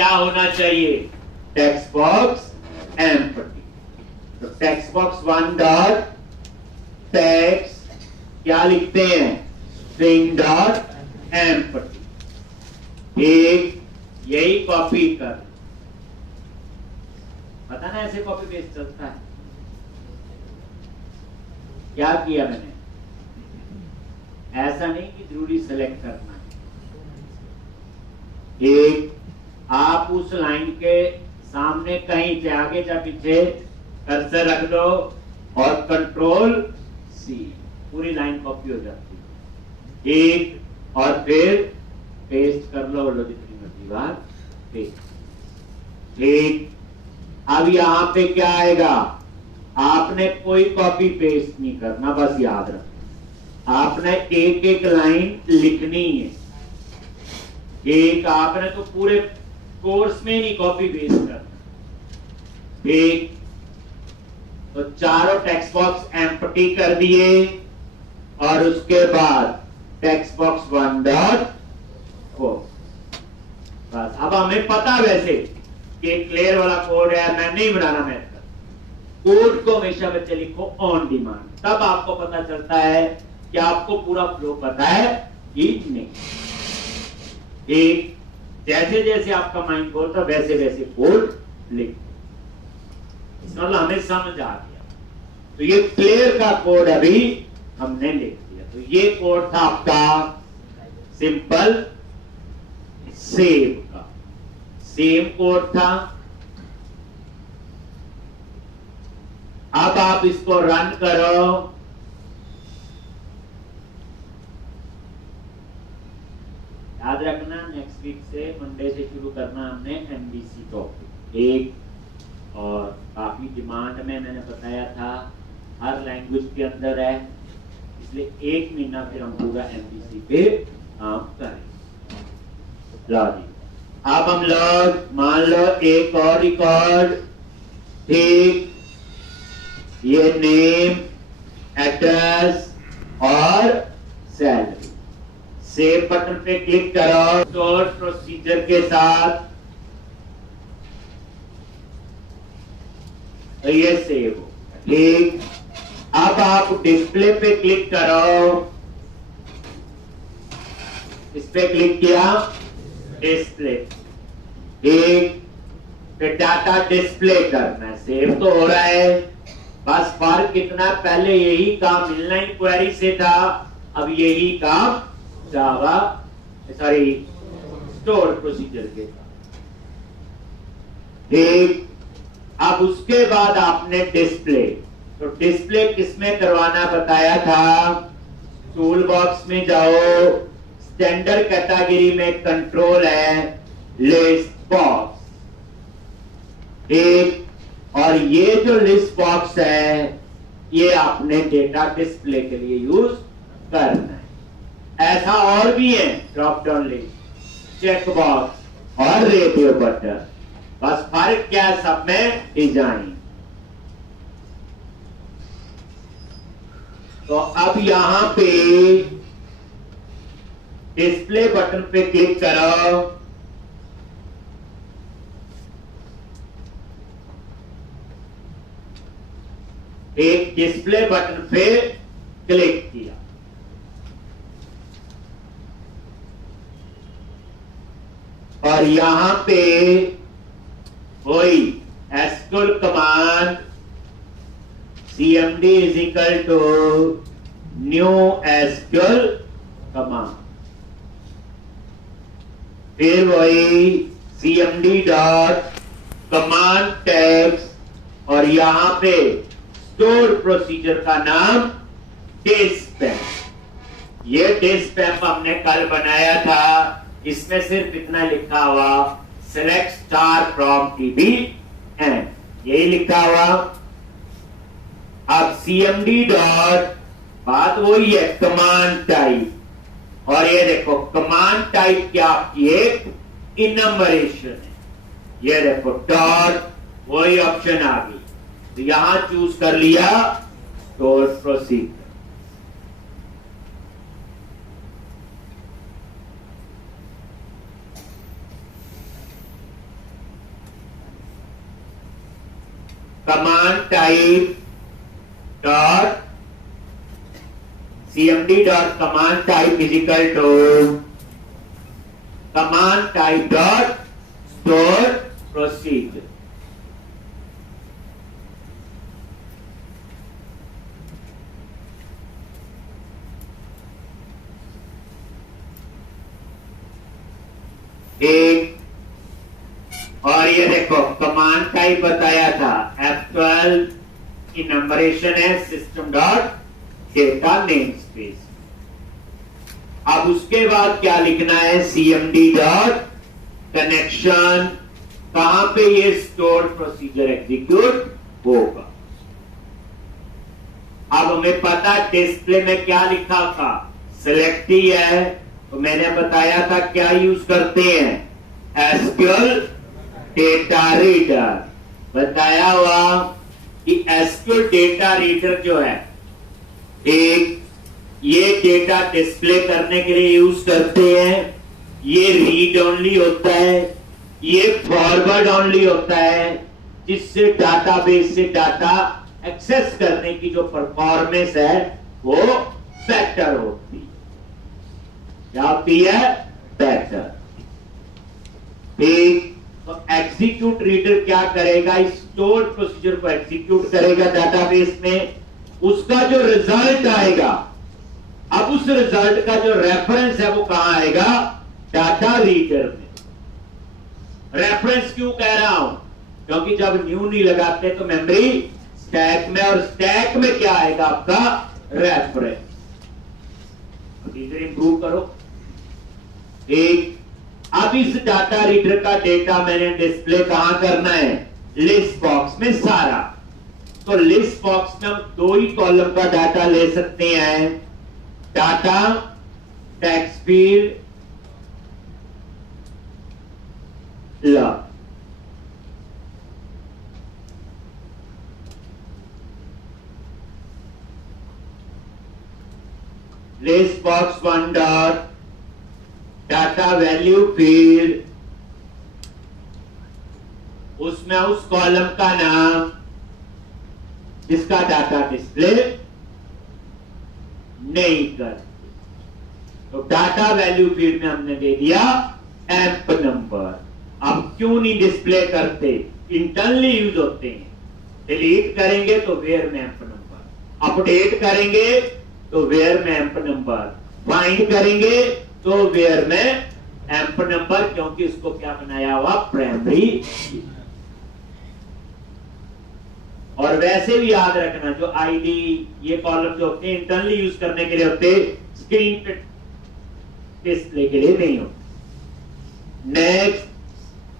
क्या होना चाहिए? Text box empty. तो टेक्स्ट बॉक्स 1 डॉट टेक्स्ट क्या लिखते हैं? String dot empty. एक यही कॉपी कर, पता ना ऐसे कॉपी पेस्ट चलता है। क्या किया मैंने? ऐसा नहीं कि जरूरी सेलेक्ट करना है। एक आप उस लाइन के सामने कहीं से आगे या पीछे कर्सर रख दो और कंट्रोल सी, पूरी लाइन कॉपी हो जाती है। एक और फिर पेस्ट कर लो जितनी मर्जी बार पेस्ट। एक अब यहां पे क्या आएगा? आपने कोई कॉपी पेस्ट नहीं करना, बस याद रखना आपने एक एक लाइन लिखनी है। एक आपने तो पूरे कोर्स में ही कॉपी पेस्ट करना। एक तो चारों टेक्स्ट बॉक्स एम्प्टी कर दिए और उसके बाद टेक्स्ट बॉक्स 1 डॉट को बस। अब हमें पता वैसे कि क्लियर वाला कोड है, मैं नहीं बनाना मैथ का कोड को हमेशा बच्चे लिखो ऑन डिमांड, तब आपको पता चलता है कि आपको पूरा फ्लो पता है कि नहीं। एक जैसे जैसे आपका माइंड बोलता वैसे वैसे कोड लिख, मतलब हमें समझ आ गया। तो ये क्लियर का कोड अभी हमने लिख दिया। तो ये कोड था आपका सिंपल सेव का, सेम कोड था। अब आप इसको रन करो। याद रखना नेक्स्ट वीक से मंडे से शुरू करना हमने एमबीसी टॉपिक एक, और काफी डिमांड में मैंने बताया था हर लैंग्वेज के अंदर है, इसलिए 1 महीना फिर हम पूरा एमबीसी पे काम करें। लो जी, अब हम लोग मान लो एक और रिकॉर्ड, ठीक, ये नेम, एड्रेस और सैलरी। सेव बटन पे क्लिक करो स्टोर प्रोसीजर के साथ, तो ये सेव हो, ठीक। अब आप डिस्प्ले पे क्लिक करो, इस पे क्लिक किया, डिस्प्ले, ठीक, फिर डाटा डिस्प्ले करना है। सेव तो हो रहा है, बस फर्क कितना, पहले यही काम इनलाइन क्वेरी से था, अब यही काम जावा सॉरी स्टोर प्रोसीजर के साथ, ठीक। अब उसके बाद आपने डिस्प्ले, तो डिस्प्ले किसमें करवाना बताया था? टूल बॉक्स में जाओ, स्टैंडर्ड कैटेगरी में कंट्रोल है लिस्ट बॉक्स, ठीक। और ये जो लिस्ट बॉक्स है ये आपने डेटा डिस्प्ले के लिए यूज करना है। ऐसा और भी है, drop down list, check box और रेडियो बटन, बस फर्क क्या है सब में? डिजाइन। तो अब यहां पे डिस्प्ले बटन पे क्लिक करो, एक डिस्प्ले बटन पे क्लिक किया, और यहां पे वही SQL command cmd is equal to new SQL command, फिर वही cmd डॉट कमांड टैग्स, और यहां पे स्टोर प्रोसीजर का नाम डिस्पैच। ये डिस्पैच हमने कल बनाया था, इसमें सिर्फ इतना लिखा हुआ select star from TB and, यही लिखा हुआ। अब cmd डॉट, बात वही है, कमांड टाइप, और ये देखो कमांड टाइप क्या आपकी एक इनम्बरेशन है, ये देखो डॉट, वही ऑप्शन आ गई, तो यहां चूज कर लिया store procedure. Command type dot cmd dot command type is equal to command type dot store procedure. एक और ये देखो कमांड टाइप बताया था F12 की नंबरेशन है system dot data name space. अब उसके बाद क्या लिखना है cmd डॉट कनेक्शन, कहां पे ये स्टोर प्रोसीजर एग्जीक्यूट होगा। अब हमें पता डिस्प्ले में क्या लिखा था, सिलेक्ट ही है, तो मैंने बताया था क्या यूज करते हैं, एसक्यूएल डेटा रीडर। बताया हुआ कि एसक्यूएल डेटा रीडर जो है एक ये डेटा डिस्प्ले करने के लिए यूज करते हैं, ये रीड ओनली होता है, ये फॉरवर्ड ओनली होता है, जिससे डाटाबेस से डाटा एक्सेस करने की जो परफॉर्मेंस है वो बेटर होती है। क्या होती है, बेटर। ठीक, तो एग्जीक्यूट रीडर क्या करेगा, स्टोर प्रोसीजर को एग्जीक्यूट करेगा डाटाबेस में, उसका जो रिजल्ट आएगा, अब उस रिजल्ट का जो रेफरेंस है वो कहां आएगा, डाटा रीडर में। रेफरेंस क्यों कह रहा हूं, क्योंकि जब न्यू नहीं लगाते तो मेमोरी स्टैक में, और स्टैक में क्या आएगा आपका रेफरेंस। इंप्रूव करो। एक, अब इस डाटा रीडर का डेटा मैंने डिस्प्ले कहां करना है, लिस्ट बॉक्स में सारा। तो लिस्ट बॉक्स में हम दो ही कॉलम का डाटा ले सकते हैं, डाटा टेक्स्ट फील्ड ला। List box one dot data value field, उसमें उस कॉलम का नाम जिसका डाटा डिस्प्ले नहीं कर, तो डाटा वैल्यू फील्ड में हमने दे दिया एम्प नंबर। अब क्यों नहीं डिस्प्ले करते, इंटरनली यूज होते हैं। डिलीट करेंगे तो वेयर में एम्प नंबर, अपडेट करेंगे तो वेयर में एम्प नंबर, फाइंड करेंगे तो वेयर में एम्प नंबर, क्योंकि इसको क्या बनाया हुआ, प्राइमरी। और वैसे भी याद रखना जो आईडी, ये कॉलम जो होते हैं इंटरनली यूज करने के लिए होते, स्क्रीन पे डिस्प्ले के लिए नहीं होते। नेक्स्ट,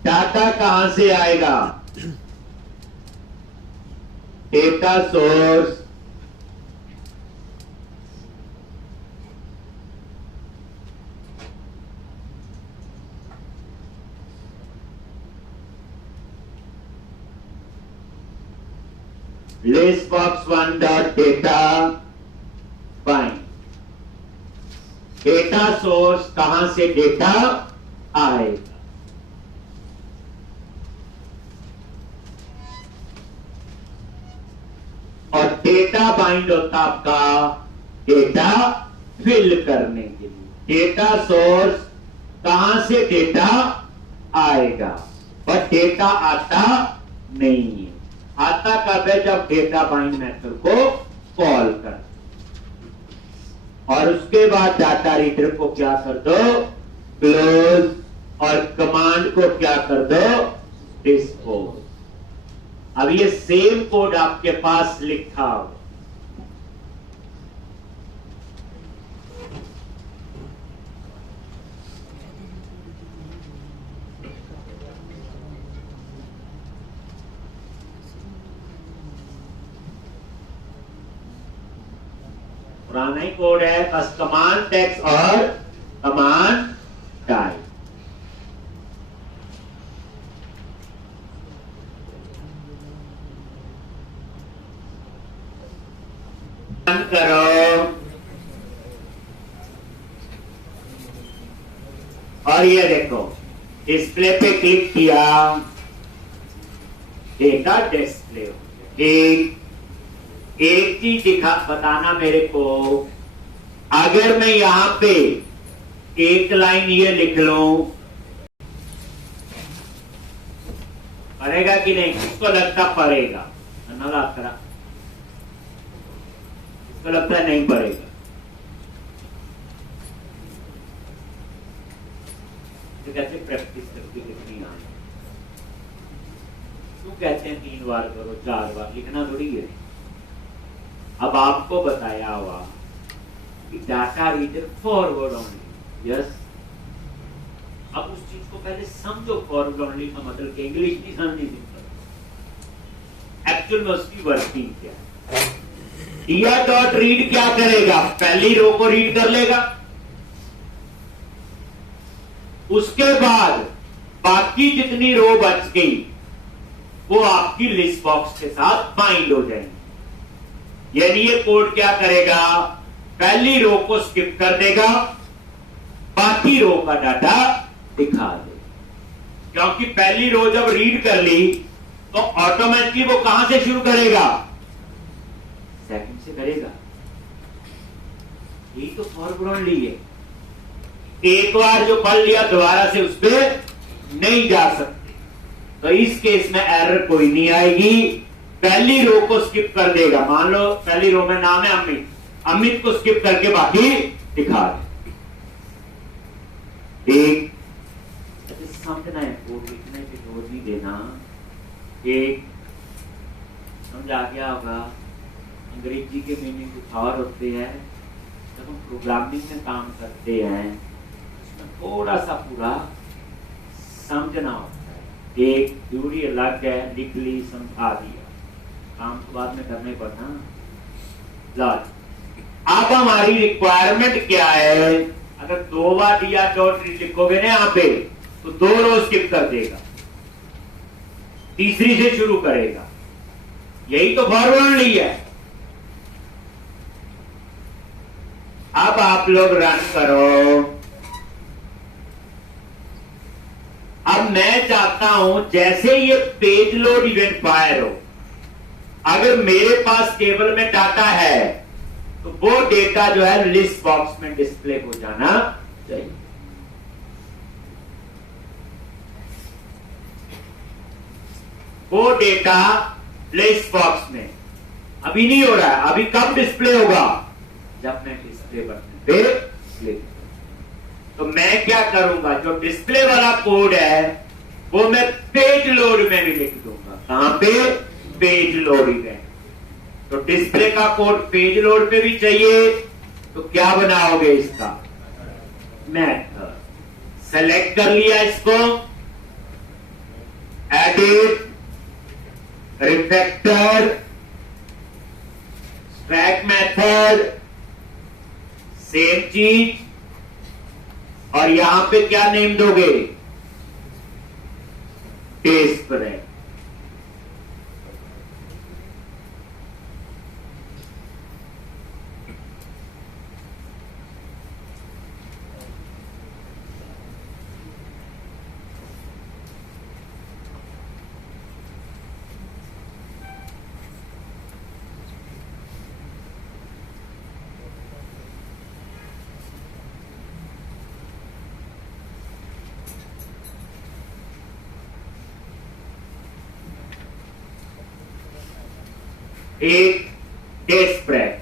डाटा कहां से आएगा, data source, list box one dot data find, data source कहां से डेटा आएगा। और डेटा बाइंड होता आपका डेटा फिल करने के लिए। डेटा सोर्स कहां से डेटा आएगा, पर डेटा आता नहीं है। आता कब है, जब डेटा बाइंड मेथड को कॉल कर, और उसके बाद डाटा रीडर को क्या कर दो, क्लोज, और कमांड को क्या कर दो, डिस्पोज। अब ये सेम कोड आपके पास लिखा हो, पुराना ही कोड है, बस कमांड टेक्स्ट और कमांड टाइप। करो और ये देखो डिस्प्ले पे क्लिक किया, डेटा डिस्प्ले हो गया। एक चीज बताना मेरे को, अगर मैं यहां पे एक लाइन ये लिख लूं, पड़ेगा कि नहीं? किसको लगता पड़ेगा? इसको लगता है नहीं पड़ेगा। तो कहते प्रैक्टिस करके लिखनी आए। क्यों कहते हैं 3 बार करो, 4 बार लिखना थोड़ी है। अब आपको बताया हुआ कि data reader forward only, yes. अब उस चीज को पहले समझो, फॉरवर्ड ओनली का मतलब कि इंग्लिश नहीं समझनी, सिंपल। एक्चुअल में उसकी वर्किंग क्या है? दिया डॉट रीड क्या करेगा? पहली रो को रीड कर लेगा, उसके बाद बाकी जितनी रो बच गई वो आपकी लिस्ट बॉक्स के साथ बाइंड हो जाएंगी। यानी ये कोड क्या करेगा? पहली रो को स्किप कर देगा, बाकी रो का डाटा दिखा देगा। क्योंकि पहली रो जब रीड कर ली तो ऑटोमेटिकली वो कहां से शुरू करेगा? सेकंड से करेगा। यही तो फॉरवर्ड ओनली है। एक बार जो पढ़ लिया दोबारा से उस पर नहीं जा सकते, तो इस केस में एरर कोई नहीं आएगी। पहली रो को स्किप कर देगा। मान लो पहली रो में नाम है अमित, अमित को स्किप करके बाकी दिखा दे। एक समझना है, कोड लिखने पे जोर नहीं देना। एक समझ आ गया होगा। अंग्रेजी के मीनिंग कुछ और होते हैं। जब हम प्रोग्रामिंग में काम करते हैं उसमें थोड़ा सा पूरा समझना होता है। एक थ्योरी अलग है, लिख ली, समझा दिया, काम तो बाद में करना ही पड़ना। अब हमारी रिक्वायरमेंट क्या है? अगर 2 बार दिया डॉट लिखोगे ना यहां पे, तो 2 रो स्किप कर देगा, तीसरी से शुरू करेगा। यही तो फॉरवर्ड ओनली है। अब आप लोग रन करो। अब मैं चाहता हूं जैसे ये पेज लोड इवेंट फायर हो, अगर मेरे पास टेबल में डाटा है तो वो डेटा जो है लिस्ट बॉक्स में डिस्प्ले हो जाना चाहिए। वो डेटा लिस्ट बॉक्स में अभी नहीं हो रहा है। अभी कब डिस्प्ले होगा? जब मैं डिस्प्ले बटन पे क्लिक। तो मैं क्या करूंगा? जो डिस्प्ले वाला कोड है वो मैं पेज लोड में भी लिख दूंगा। कहां पे? Page load event. तो डिस्प्ले का कोड पेज लोड पे भी चाहिए, तो क्या बनाओगे इसका? मेथड। सेलेक्ट कर लिया इसको, एडिट, रिफैक्टर, स्ट्रैक मेथड, सेम चीज, और यहां पे क्या नेम दोगे? टेस्टस्प्रेड। एक टेस्टस्प्रेड।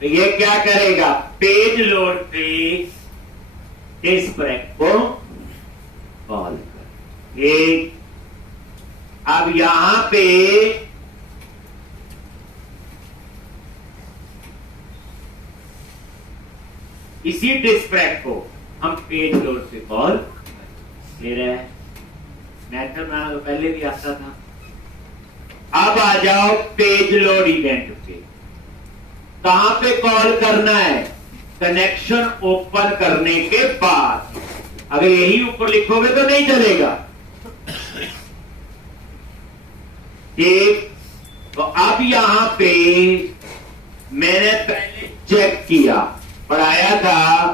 तो ये क्या करेगा? पेज लोड पे टेस्टस्प्रेड को कॉल कर। एक अब यहां पे इसी टेस्टस्प्रेड को हम पेज लोड पे कॉल ले रहे हैं। मेथड बनाना तो पहले भी आता था। अब आ जाओ पेज लोड इवेंट पे। कहां पे कॉल करना है? कनेक्शन ओपन करने के बाद। अगर यही ऊपर लिखोगे तो नहीं चलेगा। ठीक, तो अब यहां पे मैंने पहले चेक किया पढ़ाया था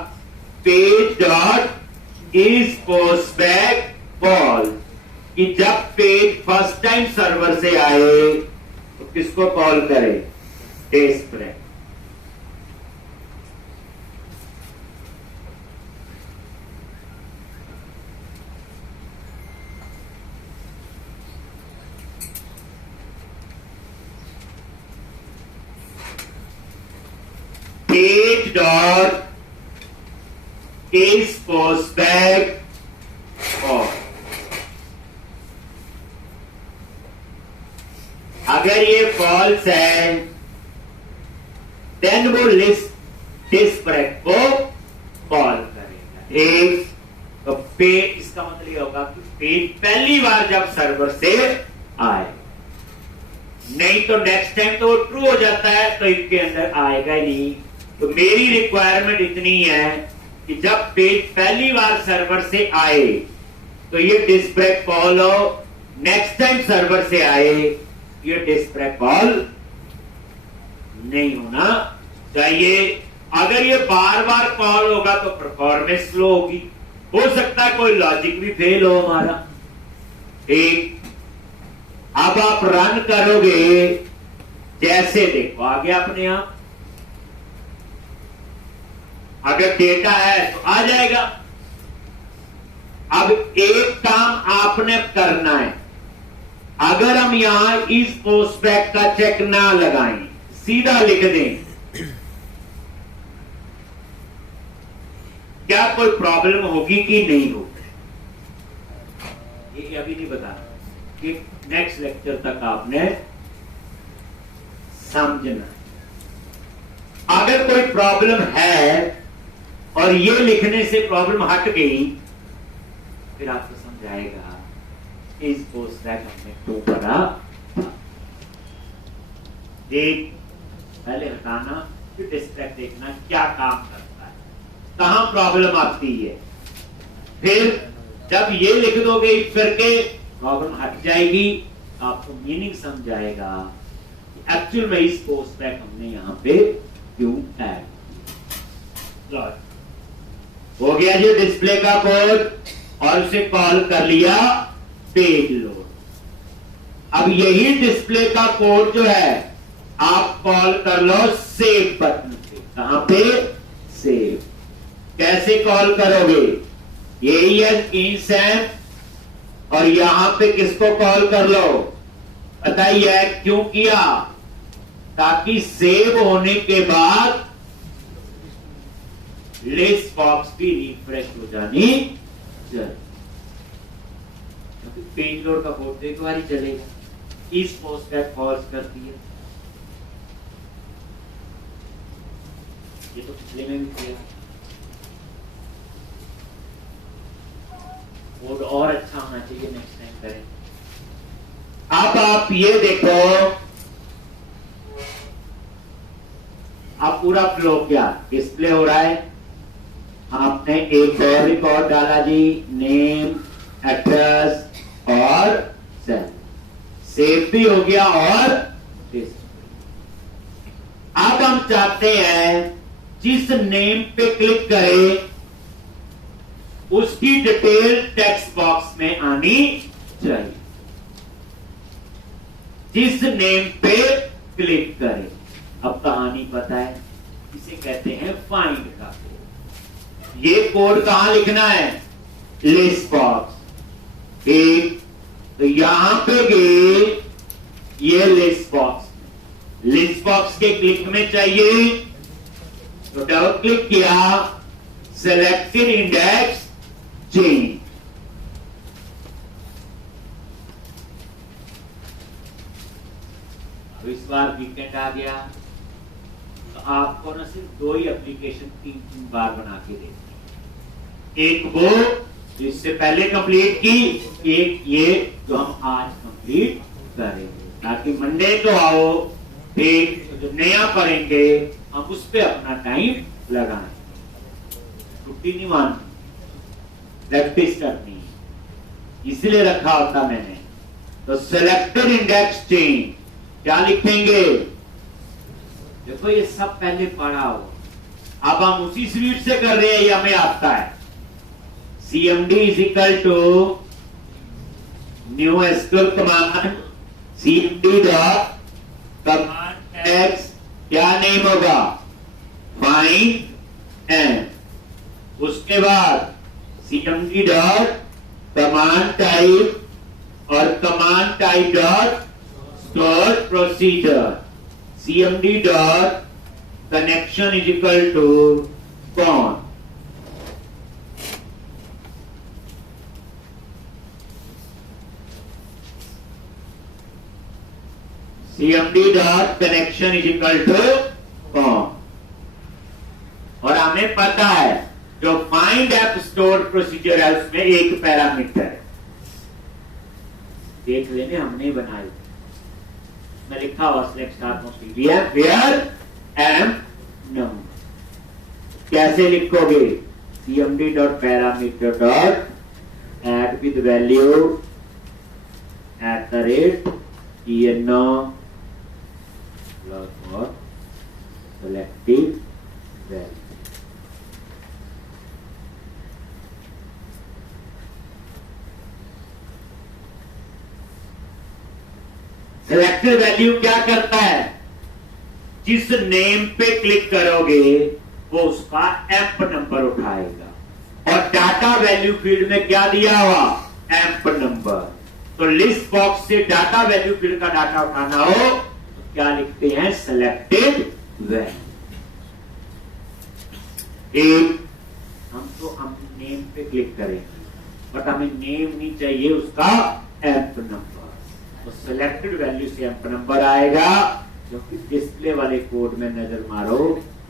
page dot is post back call, कि जब पेज फर्स्ट टाइम सर्वर से आए तो किसको कॉल करे? Display. Page dot is post back call. अगर ये फॉल्स है देन वो लिस्ट डिस्प्रेक को कॉल करेगा। एक तो पेज, इसका मतलब ये होगा कि पेज पहली बार जब सर्वर से आए, नहीं तो नेक्स्ट टाइम तो वो ट्रू हो जाता है तो इसके अंदर आएगा ही नहीं। तो मेरी रिक्वायरमेंट इतनी है कि जब पेज पहली बार सर्वर से आए तो ये डिस्प्रेक कॉल हो, नेक्स्ट टाइम सर्वर से आए ये डिस्प्रेक कॉल नहीं होना चाहिए। अगर ये बार बार कॉल होगा तो परफॉर्मेंस स्लो होगी, हो सकता है कोई लॉजिक भी फेल हो हमारा। ठीक, अब आप रन करोगे, जैसे देखो आगे अपने आप अगर डेटा है तो आ जाएगा। अब एक काम आपने करना है, अगर हम यहां इस पोस्ट बैक का चेक ना लगाएं, सीधा लिख दें, क्या कोई प्रॉब्लम होगी कि नहीं होगी? ये अभी नहीं बताना, कि नेक्स्ट लेक्चर तक आपने समझना। अगर कोई प्रॉब्लम है और ये लिखने से प्रॉब्लम हट गई, फिर आपको समझाएगा इस पोस्ट बैक हमने क्यों करा। एक पहले हटाना, फिर डिस्प्ले देखना क्या काम करता है, कहां प्रॉब्लम आती है। फिर जब ये लिख दोगे इफ करके, प्रॉब्लम हट जाएगी, आपको मीनिंग समझाएगा एक्चुअल में इस पोस्ट बैक हमने यहां पे क्यों ऐड किया। हो गया जी डिस्प्ले का कोड, और उसे कॉल कर लिया पेज लोड। अब यही डिस्प्ले का कोड जो है आप कॉल कर लो सेव बटन पे। कहां पे? सेव। कैसे कॉल करोगे? यही है इंसैम, और यहां पे किसको कॉल कर लो? बताइए क्यों किया? ताकि सेव होने के बाद लिस्ट बॉक्स भी रिफ्रेश हो जानी चाहिए। पेज लोड का कोड एक बार ही चलेगा। इस पोस्ट बैक फॉल्स कर दिए, ये तो पिछले में भी किया। कोड और अच्छा होना चाहिए, नेक्स्ट टाइम करें। अब आप ये देखो, अब पूरा फ्लो क्या डिस्प्ले हो रहा है। आपने एक और रिकॉर्ड डाला जी, नेम, एड्रेस और सेव भी हो गया। और अब हम चाहते हैं जिस नेम पे क्लिक करें उसकी डिटेल टेक्स्ट बॉक्स में आनी चाहिए। जिस नेम पे क्लिक करें, अब कहानी पता है, इसे कहते हैं फाइंड का कोड। ये कोड कहां लिखना है? List box. एक तो यहां पे गए, ये लिस्ट बॉक्स, लिस्ट बॉक्स के क्लिक में चाहिए तो डबल क्लिक किया, सेलेक्टेड इंडेक्स चेंज। अब इस बार वीकेंड आ गया तो आपको ना सिर्फ 2 ही एप्लीकेशन 3 बार बना के देती है। एक वो इससे पहले कंप्लीट की, एक ये जो हम आज कंप्लीट करेंगे, ताकि मंडे को आओ, फिर जो नया करेंगे हम उस पर अपना टाइम लगाएं। छुट्टी नहीं माननी, प्रैक्टिस करनी है, इसलिए रखा होता मैंने। तो सेलेक्टेड इंडेक्स चेंज क्या लिखेंगे? देखो ये सब पहले पढ़ा हो, अब हम उसी स्पीड से कर रहे हैं, ये हमें आता है। CMD is equal to new SQL command CMD dot command X, क्या नेम होगा, फाइंड एन। उसके बाद CMD डॉट कमांड टाइप और command type dot store procedure. CMD dot connection is equal to con, CMD dot connection is equal to con. और हमें पता है जो फाइंड एप स्टोर प्रोसीजर है उसमें एक पैरामीटर है, देख लेने हमने बनाई, उसमें लिखा हुआ select star PVM where M number. कैसे लिखोगे, CMD dot parameter dot add with value at the rate ENO और सेलेक्टिव वैल्यू। सेलेक्टेड वैल्यू क्या करता है, जिस नेम पे क्लिक करोगे वो उसका एम्प नंबर उठाएगा। और डाटा वैल्यू फील्ड में क्या दिया हुआ, एम्प नंबर। तो लिस्ट बॉक्स से डाटा वैल्यू फील्ड का डाटा उठाना हो तो क्या लिखते हैं, सेलेक्टेड वैल्यू। हम नेम पे क्लिक करेंगे बट हमें नेम नहीं चाहिए, उसका एम्प नंबर। तो सिलेक्टेड वैल्यू से एम्प नंबर आएगा, जो कि डिस्प्ले वाले कोड में नजर मारो,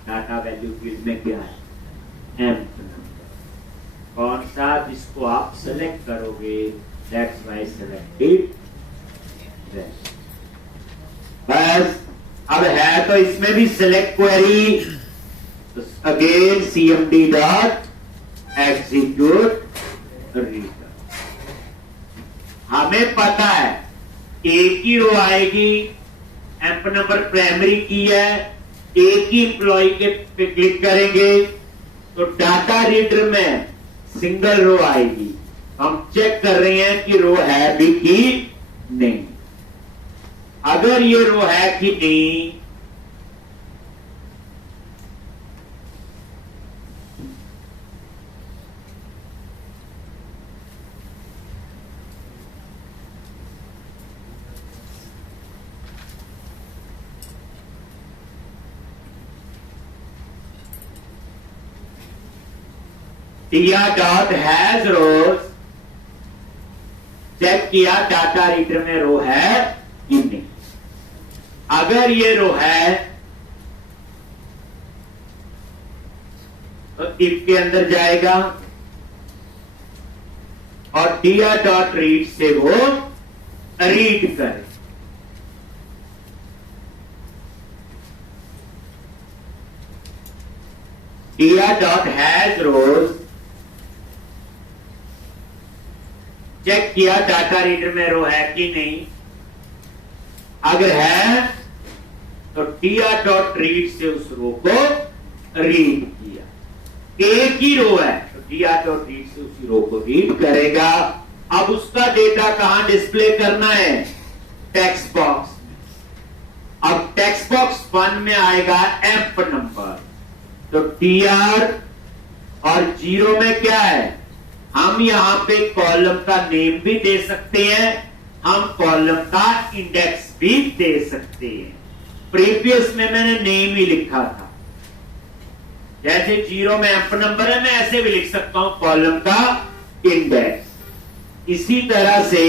डाटा वैल्यू फील्ड में क्या है, एम्प नंबर। कौन सा, जिसको आप सेलेक्ट करोगे, दैट्स वाई सेलेक्टेड। बस अब है तो इसमें भी सिलेक्ट क्वेरी, तो again CMD dot execute read. हमें पता है एक ही रो आएगी, एम्प नंबर प्राइमरी की है, एक ही एम्प्लॉय के पे क्लिक करेंगे तो डाटा रीडर में सिंगल रो आएगी। हम चेक कर रहे हैं कि रो है भी कि नहीं। अगर ये रो है कि नहीं, TR dot has rows, check किया डाटा रीडर में रो है कि नहीं। अगर ये रो है तो इफ के अंदर जाएगा और टीआर डॉट रीड से वो रीड करे। TR dot has rows, check किया डाटा रीडर में रो है कि नहीं। अगर है तो टीआर डॉट रीड से उस रो को रीड किया। एक ही रो है तो टीआर डॉट रीड से उसी रो को रीड करेगा। अब उसका डेटा कहां डिस्प्ले करना है, टेक्स्ट बॉक्स में। अब टेक्स्ट बॉक्स 1 में आएगा एम्प नंबर, तो टीआर और 0 में क्या है, हम यहां पे कॉलम का नेम भी दे सकते हैं, हम कॉलम का इंडेक्स भी दे सकते हैं। प्रीवियस में मैंने नेम ही लिखा था, जैसे 0 में एम्प नंबर है, मैं ऐसे भी लिख सकता हूं कॉलम का इंडेक्स। इसी तरह से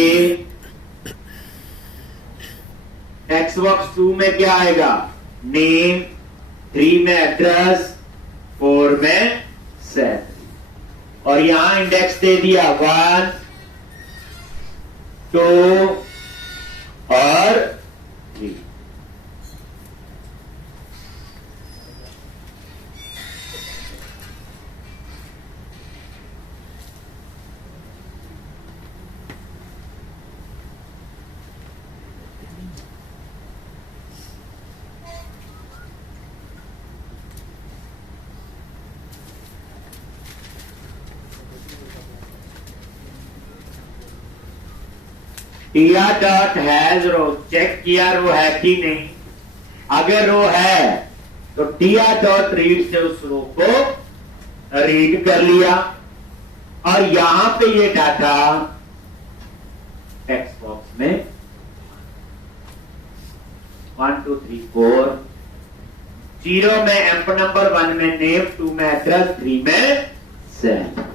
टेक्स्ट बॉक्स 2 में क्या आएगा, नेम, 3 में एड्रेस, 4 में सेट, और यहां इंडेक्स दे दिया 1, 2 और 3। TR dot has row, check किया रो है कि नहीं। अगर रो है तो टीआर डॉट रीड से उस रो को रीड कर लिया और यहां पे ये डाटा टेक्स्ट बॉक्स में 1 2 3 4, 0 में एम्प नंबर, 1 में नेम, 2 में एड्रेस, 3 में सेल।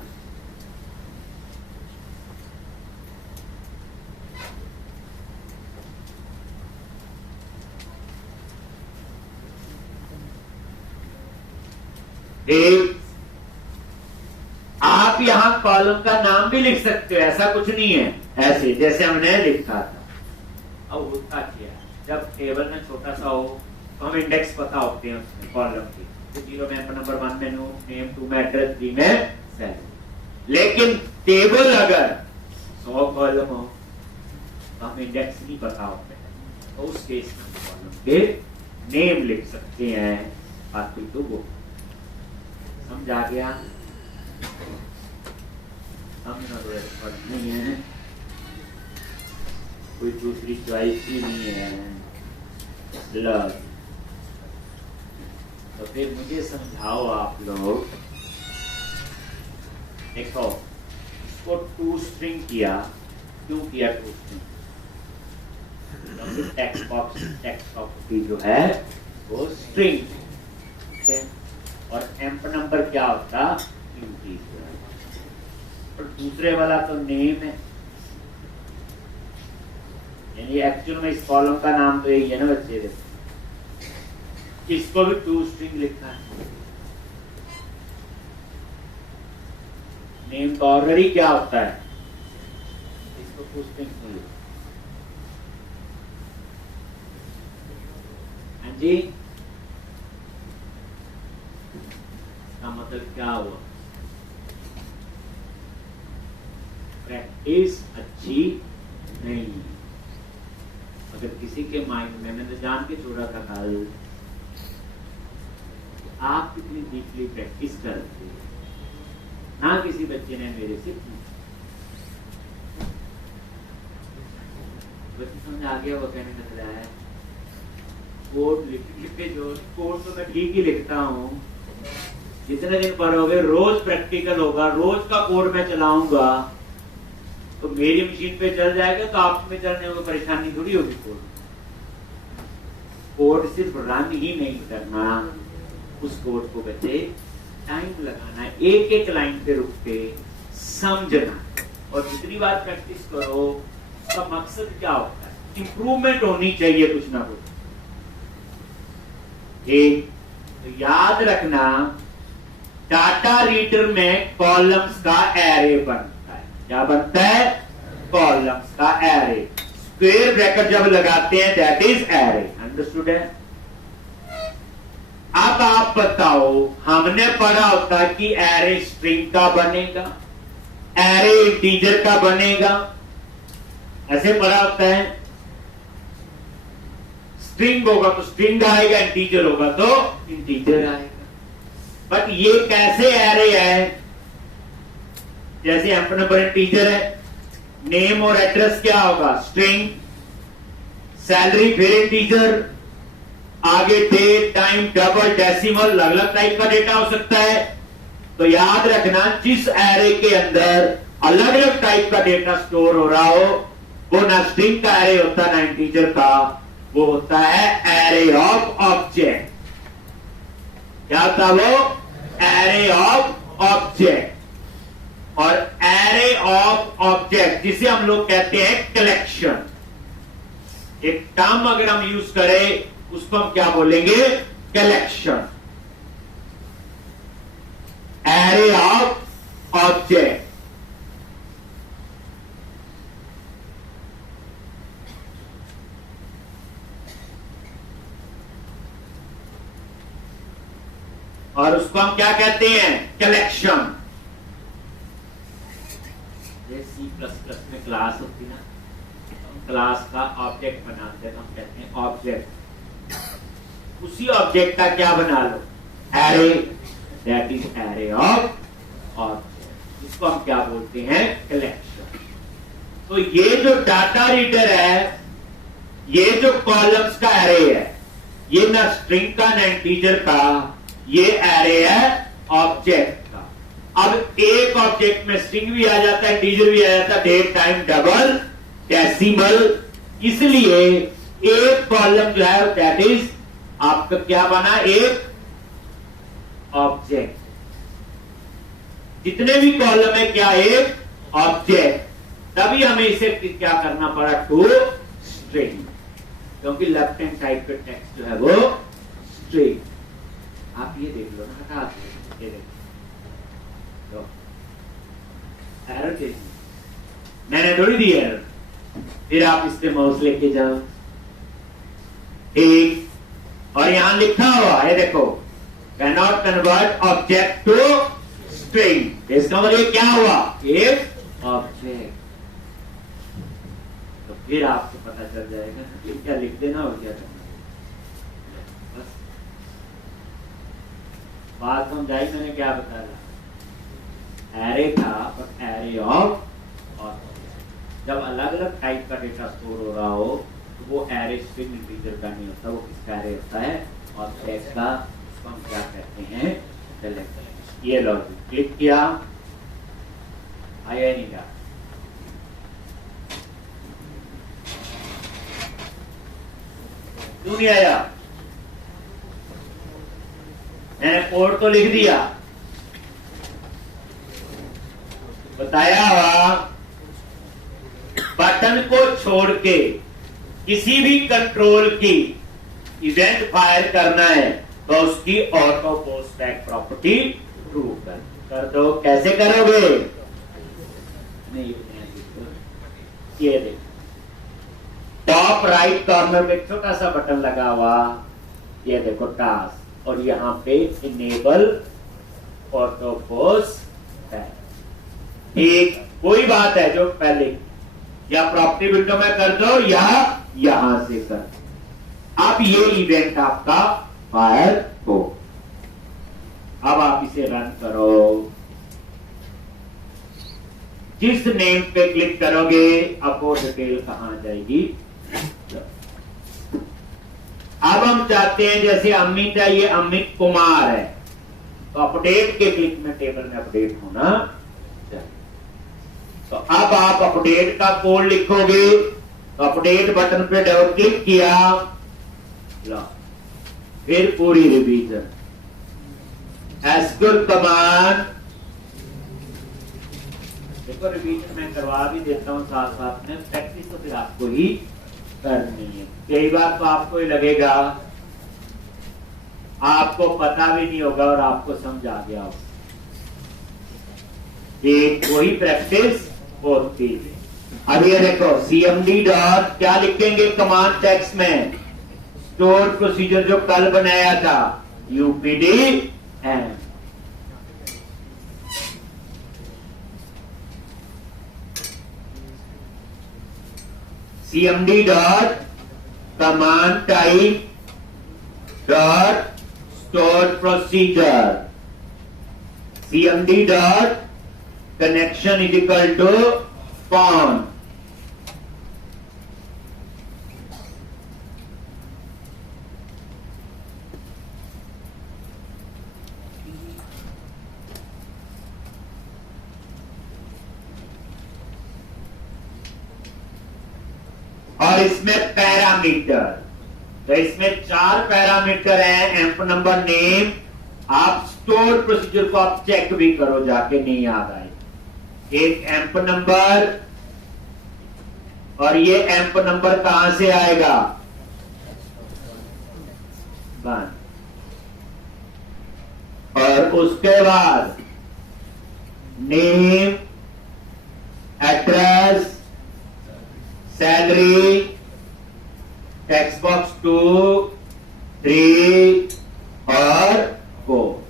आप यहां कॉलम का नाम भी लिख सकते हो, ऐसा कुछ नहीं है, ऐसे जैसे हमने लिखा था। अब होता क्या है, जब टेबल में छोटा सा हो तो हम इंडेक्स पता होते हैं उसमें कॉलम की, तो 0 में नंबर, 1 में नेम, 2 में एड्रेस, 3 में सेल। लेकिन टेबल अगर 100 कॉलम हो तो हम इंडेक्स नहीं पता होते, तो उस केस में कॉलम के नेम लिख सकते हैं। बाकी तो वो समझ आ गया, समझना तो एक्सपर्ट नहीं है, कोई दूसरी चॉइस ही नहीं है। लव तो फिर मुझे समझाओ आप लोग। देखो इसको टू स्ट्रिंग किया, क्यों किया टू स्ट्रिंग? टेक्स्ट बॉक्स की जो है वो स्ट्रिंग है और एम्प नंबर क्या होता, इंटीजर। और दूसरे वाला तो नेम है, यानी एक्चुअल में इस कॉलम का नाम तो यही है ना बच्चे, इसको भी टू स्ट्रिंग लिखना है। नेम तो ऑलरेडी क्या होता है, इसको टू स्ट्रिंग लिखना। हाँ जी, इसका मतलब क्या हुआ? प्रैक्टिस अच्छी नहीं। अगर किसी के माइंड में, मैंने जान के छोड़ा था कल, आप कितनी डीपली प्रैक्टिस करते हैं, ना किसी बच्चे ने मेरे से पूछा। बच्चे समझ आ गया वो कहने लग रहा है कोड लिखते, जो कोड तो मैं ठीक ही लिखता हूँ, जितने दिन पढ़ोगे, रोज प्रैक्टिकल होगा, रोज का कोड मैं चलाऊंगा तो मेरी मशीन पे चल जाएगा, तो आप में चलने में परेशानी थोड़ी होगी। कोड सिर्फ रन ही नहीं करना, उस कोड को बच्चे टाइम लगाना, एक एक लाइन पे रुक के समझना, और जितनी बार प्रैक्टिस करो उसका मकसद क्या होता है, इंप्रूवमेंट होनी चाहिए कुछ ना कुछ। एक तो याद रखना, डाटा रीडर में कॉलम्स का एरे बनता है। क्या बनता है? कॉलम्स का एरे। स्क्वायर ब्रैकेट जब लगाते हैं दैट इज एरे। अंडरस्टूड है? अब आप बताओ, हमने पढ़ा होता कि एरे स्ट्रिंग का बनेगा, एरे इंटीजर का बनेगा, ऐसे पढ़ा होता है। स्ट्रिंग होगा तो स्ट्रिंग आएगा, इंटीजर होगा तो इंटीजर आएगा। बट ये कैसे एरे है? जैसे एम्प नंबर इंटीजर है, नेम और एड्रेस क्या होगा? स्ट्रिंग, सैलरी फिर इंटीजर, आगे डेट, टाइम, डबल, डेसिमल, अलग अलग टाइप का डेटा हो सकता है। तो याद रखना, जिस एरे के अंदर अलग अलग टाइप का डेटा स्टोर हो रहा हो, वो ना स्ट्रिंग का एरे होता ना इंटीजर का, वो होता है एरे ऑफ ऑब्जेक्ट। क्या होता वो? Array of object. और एरे ऑफ ऑब्जेक्ट जिसे हम लोग कहते हैं कलेक्शन, एक टर्म अगर हम यूज करें उसको हम क्या बोलेंगे? कलेक्शन। Array of object. और उसको हम क्या कहते हैं? कलेक्शन। सी प्लस प्लस में क्लास होती है ना, हम क्लास का ऑब्जेक्ट बनाते हैं, हम कहते हैं ऑब्जेक्ट। उसी ऑब्जेक्ट का क्या बना लो? Array, that is array of object. इसको हम क्या बोलते हैं? कलेक्शन। तो ये जो डाटा रीडर है, ये जो कॉलम्स का एरे है, ये ना स्ट्रिंग का ना इंटीजर का, ये एरे है ऑब्जेक्ट का। अब एक ऑब्जेक्ट में स्ट्रिंग भी आ जाता है, इंटीजर भी आ जाता है, डेट टाइम डबल डेसिमल, इसलिए एक कॉलम जो है दैट इज आपका क्या बना, एक ऑब्जेक्ट। जितने भी कॉलम है क्या, एक ऑब्जेक्ट। तभी हमें इसे क्या करना पड़ा, टू स्ट्रिंग, क्योंकि लेफ्ट हैंड साइड पे टेक्स्ट जो है वो स्ट्रिंग। आप ये देख लो ना, हटा दो, ये देखो एरर देखिए, मैंने थोड़ी दी एरर, फिर आप इससे माउस लेके जाओ एक, और यहां लिखा हुआ है देखो, can not convert object to string. इसका मतलब क्या हुआ, एक ऑब्जेक्ट। तो फिर आपको पता चल जाएगा कि क्या लिख देना और क्या करना। बस बात समझाई मैंने, क्या बताया, एरे था पर एरे ऑफ, और जब अलग अलग टाइप का डेटा स्टोर हो रहा हो तो वो एरे स्ट्रिंग इंटीजर का नहीं होता, वो किसका एरे होता है, ऑब्जेक्ट का। उसको हम क्या कहते हैं, सेलेक्ट। ये लॉजिक क्लिक किया, आया नहीं क्या, क्यों नहीं आया, मैंने कोड तो लिख दिया, बताया हुआ। बटन को छोड़ के किसी भी कंट्रोल की इवेंट फायर करना है तो उसकी auto post back property true कर दो। कैसे करोगे, नहीं ये देखो, टॉप राइट कॉर्नर में छोटा सा बटन लगा हुआ, ये देखो टास्क, और यहां पे इनेबल ऑटो पोस्ट बैक। एक कोई बात है जो पहले या प्रॉपर्टी विंडो में कर दो या यहां से कर, अब ये इवेंट आपका फायर हो। अब आप इसे रन करो, जिस नेम पे क्लिक करोगे अब वो डिटेल कहां जाएगी। अब हम चाहते हैं जैसे अमित है, ये अमित कुमार है, तो अपडेट के क्लिक में टेबल में अपडेट होना चाहिए। तो अब आप अपडेट का कोड लिखोगे, तो अपडेट बटन पे डबल क्लिक किया, फिर पूरी रिवीजन एसक्यूएल कमांड, देखो रिवीजन मैं करवा भी देता हूं साथ साथ में, प्रैक्टिस तो फिर आपको ही करनी है। कई बार तो आपको ही लगेगा आपको पता भी नहीं होगा और आपको समझ आ गया हो, एक वही प्रैक्टिस होती है। अब ये देखो cmd डॉट क्या लिखेंगे कमांड टेक्स्ट में, स्टोर प्रोसीजर जो कल बनाया था UPD M, cmd dot command type dot store procedure, cmd dot connection is equal to form. और इसमें पैरामीटर, तो इसमें 4 पैरामीटर हैं, एम्प नंबर, नेम। आप स्टोर प्रोसीजर को आप चेक भी करो जाके, नहीं याद आए, एक एम्प नंबर, और ये एम्प नंबर कहां से आएगा, 1, और उसके बाद name, address, salary, text box 2, 3 और 4।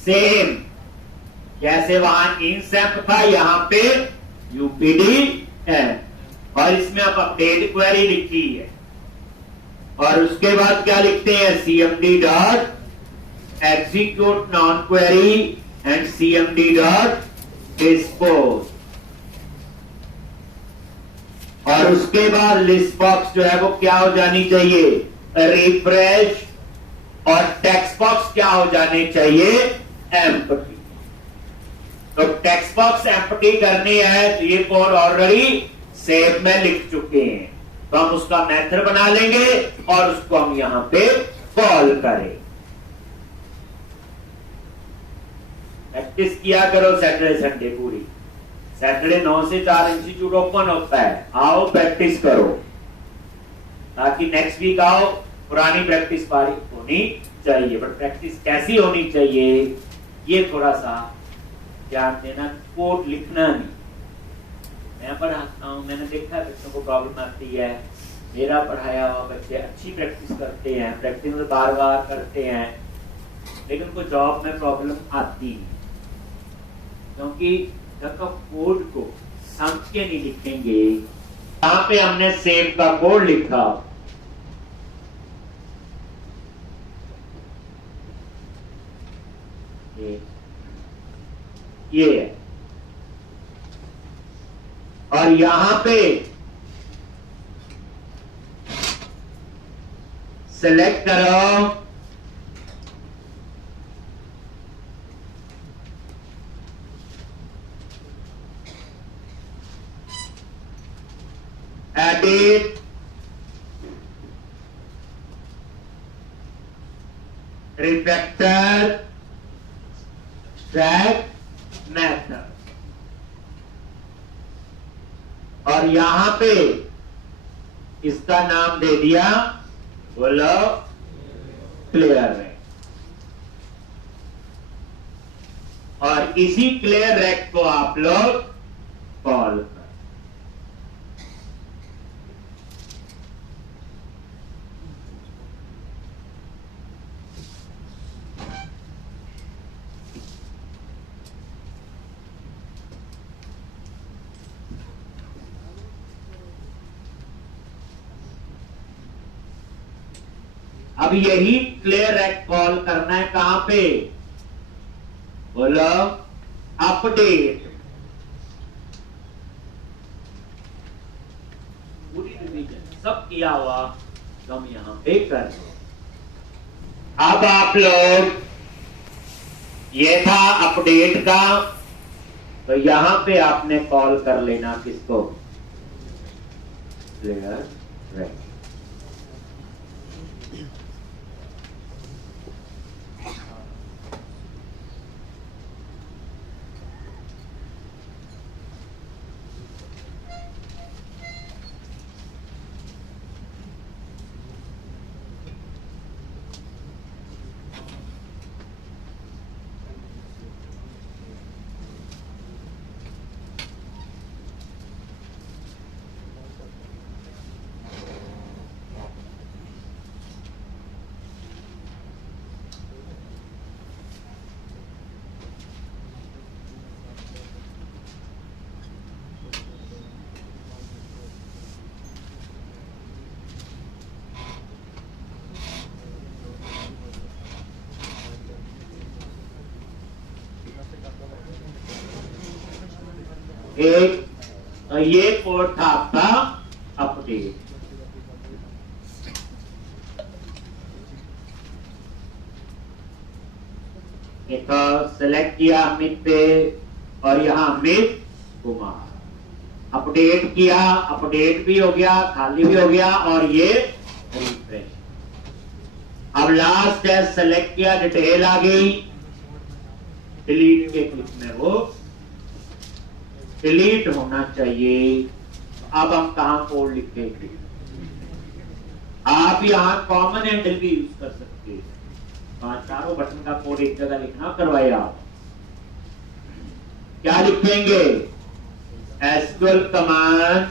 सेम जैसे वहां इंसैम्प था, यहां पे यूपीडी है। और इसमें आप अपडेट क्वेरी लिखी है और उसके बाद क्या लिखते हैं, cmd dot execute non query and cmd dot dispose. और उसके बाद लिस्ट बॉक्स जो है वो क्या हो जानी चाहिए, रिफ्रेश, और टेक्स्ट बॉक्स क्या हो जाने चाहिए, एम्प्टी। तो टेक्स्ट बॉक्स एम्प्टी करनी है तो ये कोड ऑलरेडी सेव में लिख चुके हैं, तो हम उसका मेथड बना लेंगे और उसको हम यहां पे कॉल करें। प्रैक्टिस किया करो सैटरडे संडे पूरी। सैटरडे 9 से 4 इंस्टीट्यूट ओपन होता है, आओ प्रैक्टिस करो ताकि नेक्स्ट वीक आओ। पुरानी प्रैक्टिस पारी होनी चाहिए, बट प्रैक्टिस कैसी होनी चाहिए ये थोड़ा सा ध्यान देना। कोड लिखना नहीं, मैं पढ़ाता हूं, मैंने देखा बच्चों को प्रॉब्लम आती है, मेरा पढ़ाया हुआ बच्चे अच्छी प्रैक्टिस करते हैं, प्रैक्टिस में बार बार करते हैं, लेकिन उनको जॉब में प्रॉब्लम आती है क्योंकि जब का कोड को समझ के नहीं लिखेंगे। यहाँ पे हमने सेव का कोड लिखा, ये है, और यहां पे सेलेक्ट करो एडिट रिफैक्टर ट्रैक मेथड, और यहां पे इसका नाम दे दिया, बोलो क्लियर रैक। और इसी क्लियर रैक को आप लोग कॉल कर, अब यही क्लियर रैक कॉल करना है कहां पे, बोलो अपडेट। पूरी रिवीजन सब किया हुआ तो हम यहां पे कर। अब आप लोग, ये था अपडेट का, तो यहां पे आपने कॉल कर लेना किसको, क्लियर रैक। एक ये कोड था आपका अपडेट। एक सेलेक्ट किया अमित पे और यहां अमित कुमार, अपडेट किया, अपडेट भी हो गया, खाली भी हो गया, और ये रिफ्रेश। अब लास्ट है, सेलेक्ट किया, डिटेल आ गई, डिलीट के क्लिक में वो डिलीट होना चाहिए। अब हम कहां कोड लिखेंगे, आप यहां कॉमन हैंडल भी यूज कर सकते हैं, चारों बटन का कोड एक जगह लिखना करवाए आप। क्या लिखेंगे, एसक्यूएल कमांड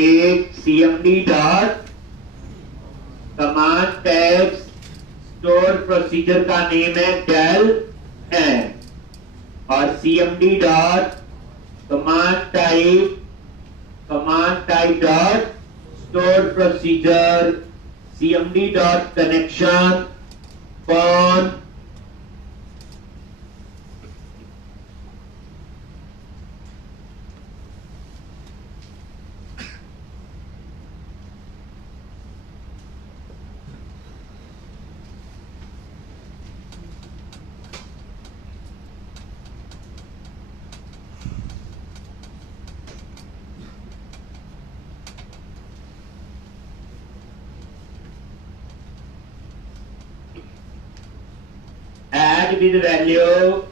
एक cmd dot command tags, store procedure का नेम है डेल एन, और cmd dot command type dot stored procedure cmd dot connection con add with value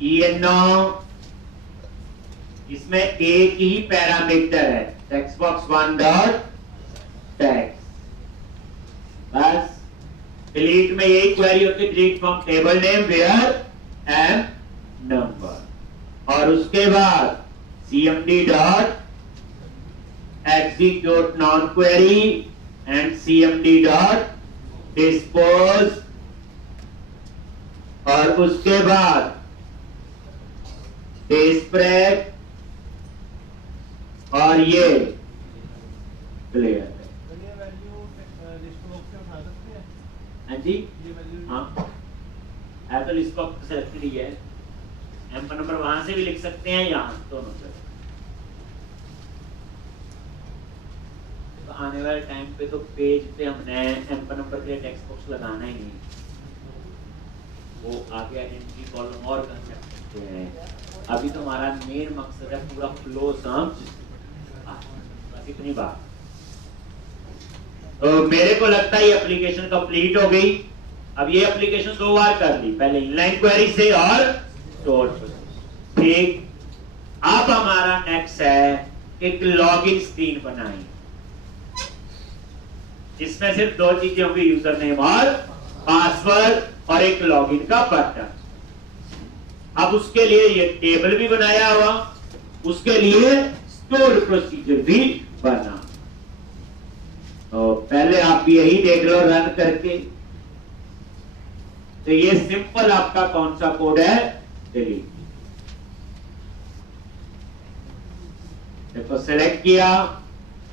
@eno, इसमें एक ही पैरामीटर है टेक्स्ट बॉक्स 1 डॉट टेक्स्ट, बस delete में यही क्वेरी होती है, delete from table name where M number, और उसके बाद cmd dot execute non query and cmd dot dispose, और उसके बाद डिस्प्रेड, और ये क्लियर है। ये वैल्यू लिस्ट बॉक्स से उठा सकते हैं? हाँ जी, ये वैल्यू हाँ है तो लिस्ट बॉक्स सेलेक्ट कीजिए, एम का नंबर वहां से भी लिख सकते हैं, यहाँ दोनों से। तो आने वाले टाइम पे तो पेज पे हमने एम का नंबर के लिए टेक्स्ट बॉक्स लगाना ही नहीं, वो आगे आइडेंटिटी कॉलम और कर सकते हैं। अभी तो हमारा मेन मकसद है पूरा फ्लो समझ, बस इतनी बात। तो मेरे को लगता है ये एप्लीकेशन कंप्लीट हो गई। अब ये एप्लीकेशन 2 बार कर ली, पहले इनलाइन क्वेरी से और स्टोर, ठीक। अब हमारा नेक्स्ट है एक लॉगिन स्क्रीन बनाएं, जिसमें सिर्फ 2 चीजें होंगी, यूजर नेम और पासवर्ड और एक लॉगिन का बटन। अब उसके लिए ये टेबल भी बनाया हुआ, उसके लिए स्टोर प्रोसीजर भी बना। तो पहले आप यही देख लो रन करके। तो ये सिंपल आपका कौन सा कोड है, डिलीट। देखो सेलेक्ट किया,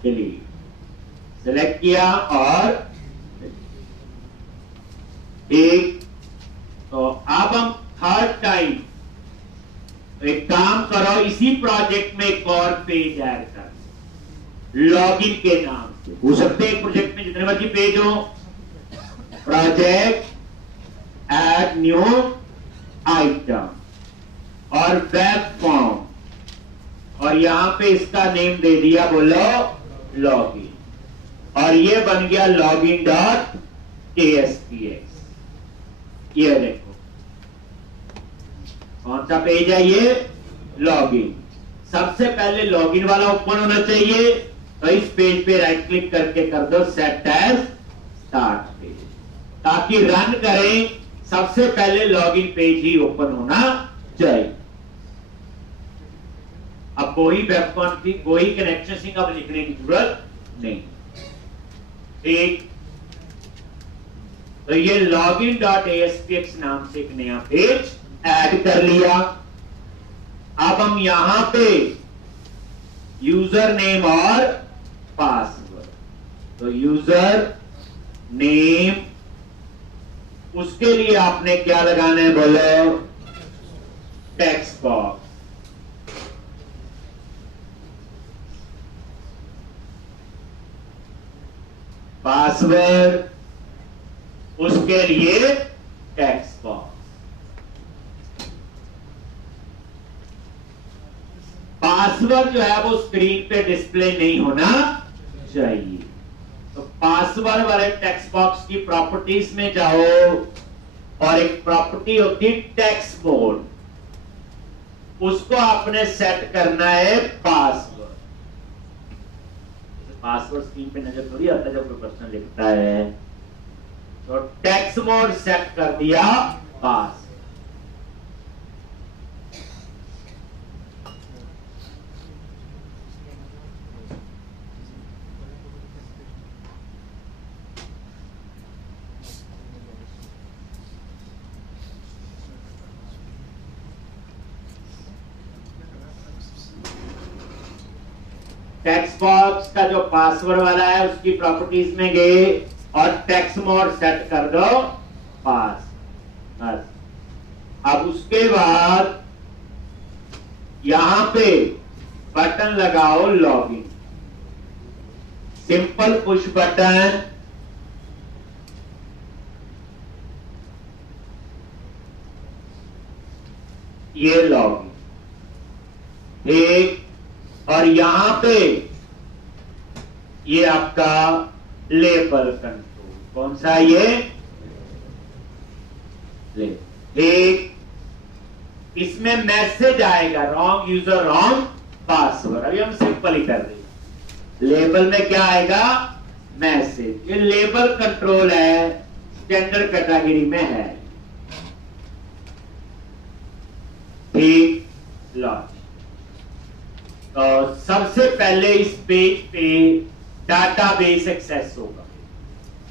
डिलीट, सेलेक्ट किया और एक। तो अब हम थर्ड टाइम एक काम करो, इसी प्रोजेक्ट में एक और पेज ऐड कर, लॉगिन के नाम से। हो सकते हैं प्रोजेक्ट में जितने मर्जी पेज हो, प्रोजेक्ट ऐड न्यू आइटम और वेब फॉर्म, और यहां पे इसका नेम दे दिया, बोलो लॉगिन, और ये बन गया लॉगिन डॉट ASPX। ये देखो कौन सा पेज है ये, लॉगिन। सबसे पहले लॉगिन वाला ओपन होना चाहिए, तो इस पेज पे राइट क्लिक करके कर दो सेट एज स्टार्ट पेज, ताकि रन करें सबसे पहले लॉगिन पेज ही ओपन होना चाहिए। अब कोई वेब कॉन्फ़िग, कोई कनेक्शन अब लिखने की जरूरत नहीं, ठीक। तो ये लॉगिन डॉट ASPX नाम से एक नया पेज ऐड कर लिया। अब हम यहां पे यूजर नेम और पासवर्ड, तो यूजर नेम, उसके लिए आपने क्या लगाना है, बोलो टेक्स्ट बॉक्स। पासवर्ड, उसके लिए टेक्स्ट बॉक्स। पासवर्ड जो है वो स्क्रीन पे डिस्प्ले नहीं होना चाहिए। तो पासवर्ड वाले टेक्स्ट बॉक्स की प्रॉपर्टीज में जाओ, और एक प्रॉपर्टी होती है टेक्स्ट मोड, उसको आपने सेट करना है पासवर्ड। पासवर्ड स्क्रीन पे नजर थोड़ी आता है जब कोई पर्सन लिखता है, तो टेक्स्ट मोड सेट कर दिया पास। टेक्स्ट बॉक्स का जो पासवर्ड वाला है उसकी प्रॉपर्टीज में गए और टेक्स्ट मोड सेट कर दो पास। बस अब उसके बाद यहां पे बटन लगाओ लॉगिन, सिंपल पुश बटन। ये लॉगिन ठीक, और यहां पे ये आपका लेबल कंट्रोल, कौन सा ये ले ठीक, इसमें मैसेज आएगा रॉन्ग यूजर रॉन्ग पासवर्ड। अभी हम सिंपल ही कर देंगे। लेबल में क्या आएगा मैसेज, ये लेबल कंट्रोल है, स्टैंडर्ड कैटेगरी में है ठीक। लॉन्च तो सबसे पहले इस पेज पे डाटाबेस एक्सेस होगा,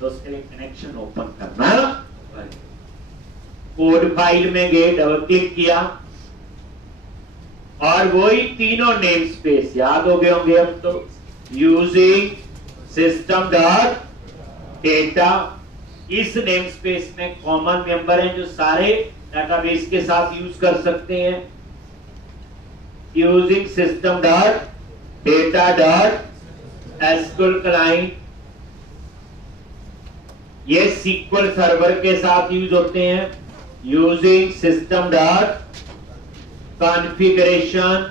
तो उसके लिए कनेक्शन ओपन करना, कोड फाइल में गए, डबल क्लिक किया और वही तीनों नेम स्पेस याद हो गए होंगे अब तो, यूजिंग सिस्टम डॉट डेटा। इस नेम स्पेस में कॉमन मेंबर हैं जो सारे डाटाबेस के साथ यूज कर सकते हैं। Using system dot data dot SQL client, ये सीक्वल सर्वर के साथ यूज होते हैं। यूजिंग सिस्टम डॉट कॉन्फ़िगरेशन,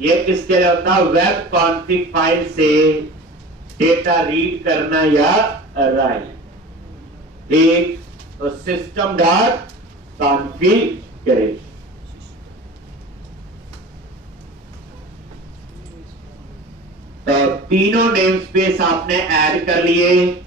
ये किसके लिए होता है, वेब कॉन्फ़िग फाइल से डेटा रीड करना या राइट ठीक। तो सिस्टम डॉट कॉन्फ़िगरेशन, तो तीनों नेम स्पेस आपने ऐड कर लिए।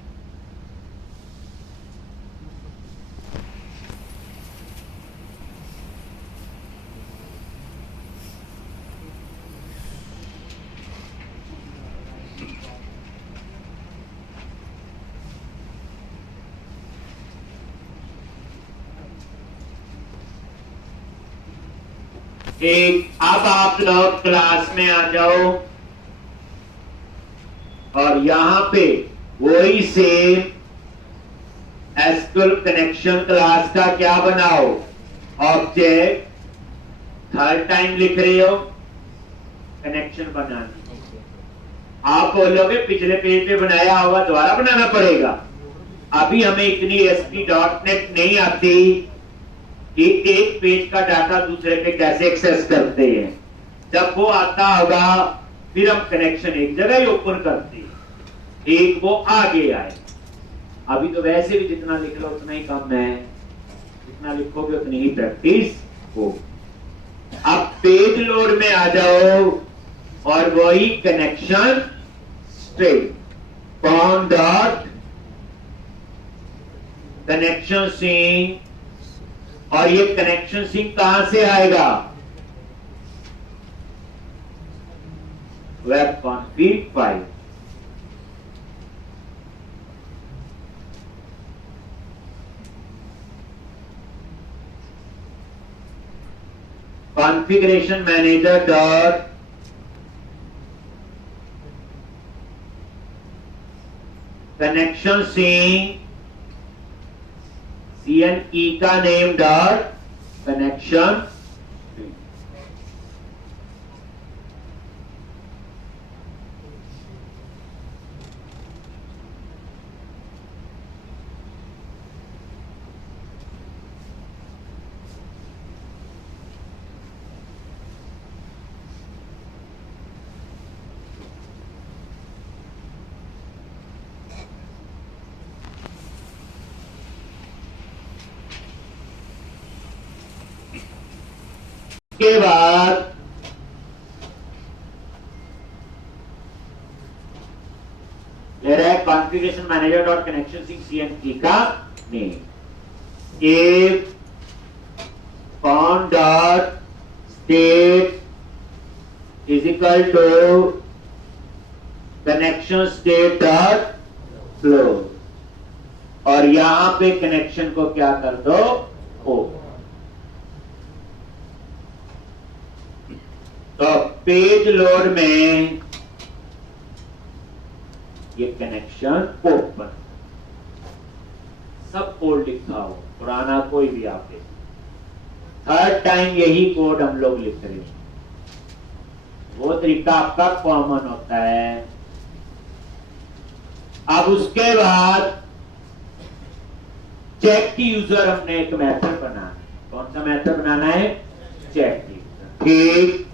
ठीक, अब आप लोग क्लास में आ जाओ और यहां पे वही सेम एसक्यूएल कनेक्शन क्लास का क्या बनाओ, ऑब्जेक्ट, थर्ड टाइम लिख रहे हो कनेक्शन बनाना। आप बोलोगे पिछले पेज पे बनाया होगा, दोबारा बनाना पड़ेगा। अभी हमें इतनी ASP.NET नहीं आती कि एक पेज का डाटा दूसरे पे कैसे एक्सेस करते हैं। जब वो आता होगा फिर हम कनेक्शन एक जगह ही ओपन करते हैं, एक वो आगे आए। अभी तो वैसे भी जितना लिख लो उतना ही कम है, जितना लिखोगे उतनी ही प्रैक्टिस हो। अब पेज लोड में आ जाओ और वही कनेक्शन स्ट्रेट पॉन डॉट कनेक्शन सिंक, और ये कनेक्शन सिंक कहां से आएगा, web config file. Configuration manager dot connection sync, CNE का नेम डॉट कनेक्शन। के बाद ले रहा है configuration manager dot connection sync CNE का name, if con dot state is equal to connection state dot close, और यहां पे कनेक्शन को क्या कर दो ओ। तो पेज लोड में ये कनेक्शन ओपन। सब कोड लिखा हो, पुराना कोई भी आप देख। थर्ड टाइम यही कोड हम लोग लिख रहे हैं। वो तरीका आपका कॉमन होता है। अब उसके बाद चेक की यूजर हमने एक मेथड बनाना है। कौन सा मेथड बनाना है? चेक की यूजर। ठीक,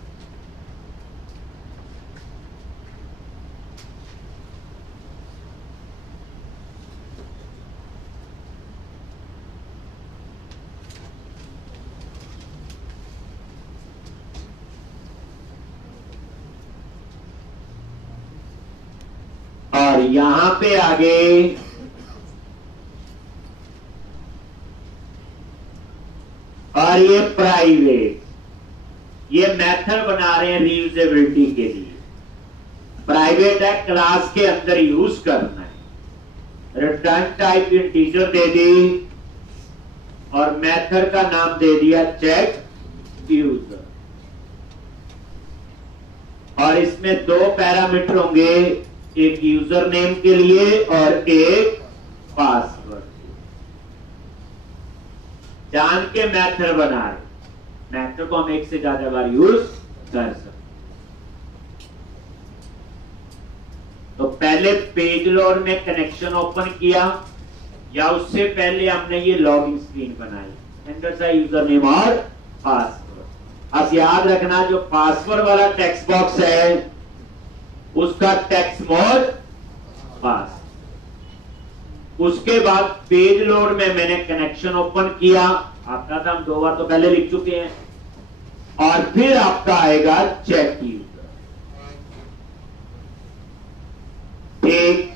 और यहां पे आगे और ये प्राइवेट, ये मेथड बना रहे हैं रीयूजेबिलिटी के लिए। प्राइवेट है, क्लास के अंदर यूज करना है। रिटर्न टाइप इंटीजर दे दी और मेथड का नाम दे दिया चेक यूजर। और इसमें दो पैरामीटर होंगे, एक यूजर नेम के लिए और एक पासवर्ड। जान के मेथड बना रहे। मेथड को हम एक से ज्यादा बार यूज कर सकते। तो पहले पेज लोड में कनेक्शन ओपन किया या उससे पहले हमने ये लॉगिन स्क्रीन बनाई। एंटर सा यूजर नेम और पासवर्ड। अब याद रखना, जो पासवर्ड वाला टेक्स्ट बॉक्स है उसका टेक्स्ट मोड पास। उसके बाद पेज लोड में मैंने कनेक्शन ओपन किया, आपका था हम 2 बार तो पहले लिख चुके हैं। और फिर आपका आएगा चेक यूजर। ठीक,